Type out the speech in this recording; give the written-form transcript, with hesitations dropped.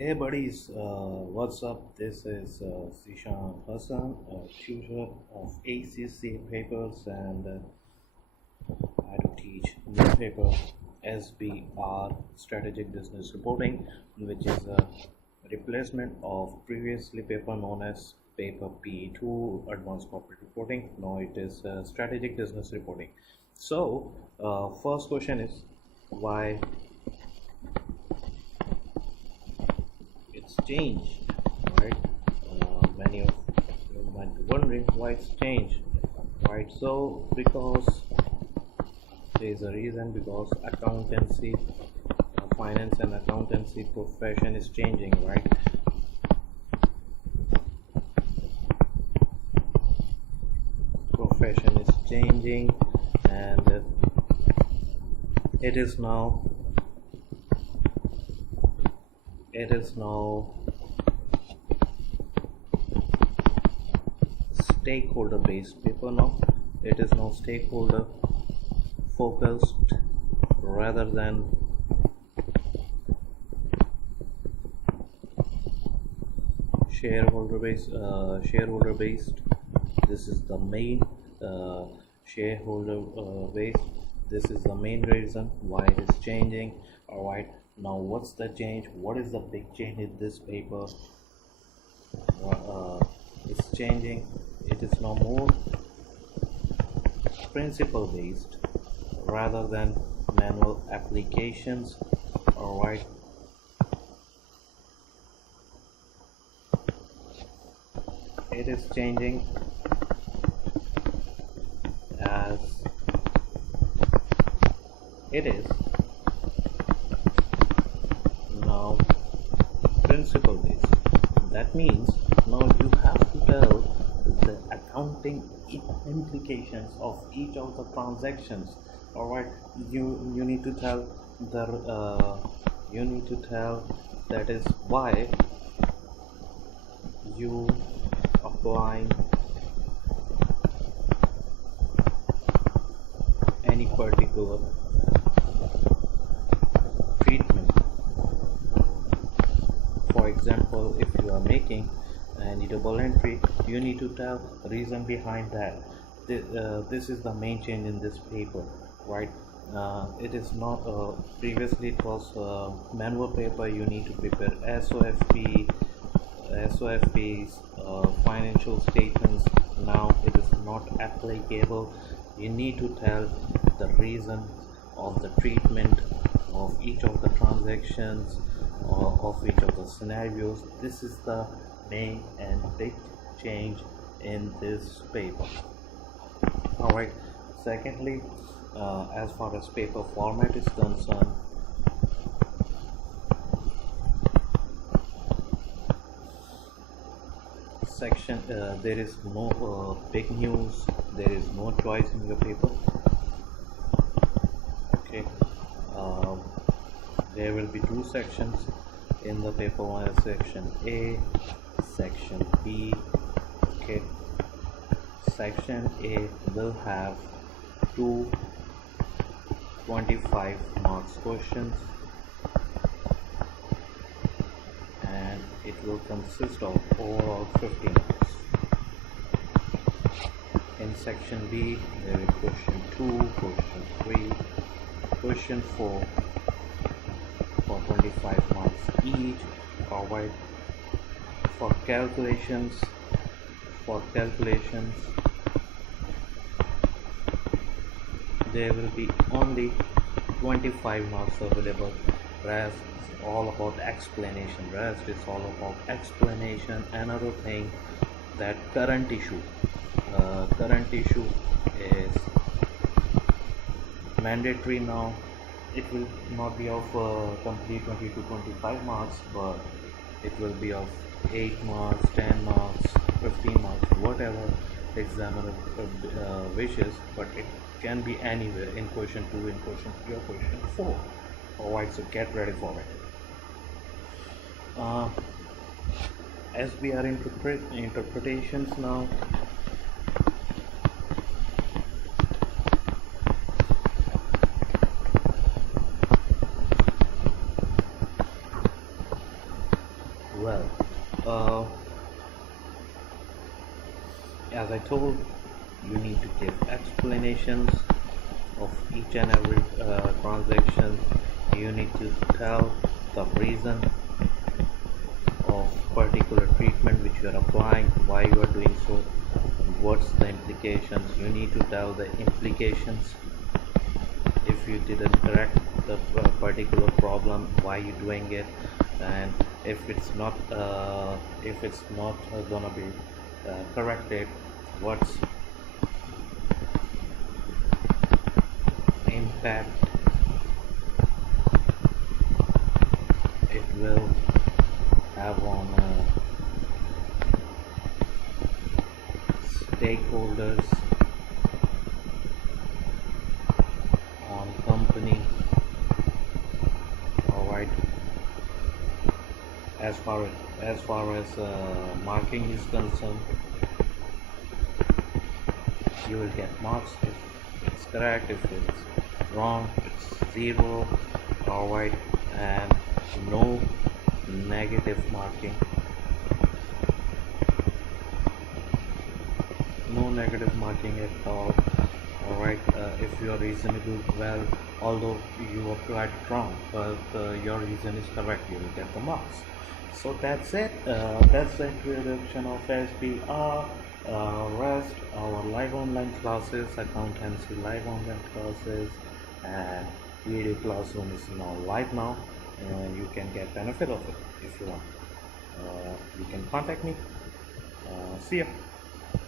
Hey buddies, what's up? This is Zeeshan Hasan, a tutor of ACCA papers, and I do teach newspaper SBR Strategic Business Reporting, which is a replacement of previously paper known as paper P2 Advanced Corporate Reporting. Now it is Strategic Business Reporting. So, first question is why it's changed, right? Many of you might be wondering why it's changed, right? So because there is a reason, because accountancy, finance and accountancy profession is changing, right? Profession is changing, and it is now stakeholder based paper. Now it is now stakeholder focused rather than shareholder based. This is the main shareholder based. This is the main reason why it is changing. All right, now what's the change? What is the big change in this paper? It's changing. It is now more principle based rather than manual applications. All right, it is changing as it is now principle based. That means now you have to tell the accounting implications of each of the transactions. All right, you need to tell the that is why you applying any particular treatment. For example, if you are making any double entry, you need to tell the reason behind that. This is the main change in this paper, right? It is not previously it was manual paper. You need to prepare SOFPs, financial statements. Now it is not applicable. You need to tell the reason of the treatment of each of the transactions or of each of the scenarios. This is the main and big change in this paper. All right, secondly, as far as paper format is concerned, section there is no big news. There is no choice in your paper. Okay, there will be two sections in the paper. One is section A, section B. Okay, section A will have two 25 marks questions, and it will consist of overall 50 marks. In section B there is question 2, question 3, question 4 for 25 marks each. Alright, for calculations there will be only 25 marks available. Rest is all about explanation. Another thing, that current issue is mandatory now. It will not be of complete 20 to 25 marks, but it will be of 8 marks, 10 marks, 15 marks, whatever the examiner wishes, but it can be anywhere in question 2, in question 3 or question 4. Alright, so get ready for it. SBR interpretations now. Well, uh, as I told, you need to give explanations of each and every transaction. You need to tell the reason of particular treatment which you are applying, why you are doing so, what's the implications. You need to tell the implications if you didn't correct the particular problem, why you doing it, and if it's not gonna be corrected, what's impact it will have on stakeholders, on company. All right, as far as marking is concerned, you will get marks if it's correct. If it's wrong, it's 0. All right, and no negative marking, no negative marking at all. All right, if your reason is well, although you applied wrong, but your reason is correct, you will get the marks. So that's it. That's the introduction of SBR. Rest our live online classes, accountancy live online classes, and video classroom is now live now, and you can get benefit of it if you want. You can contact me. See ya.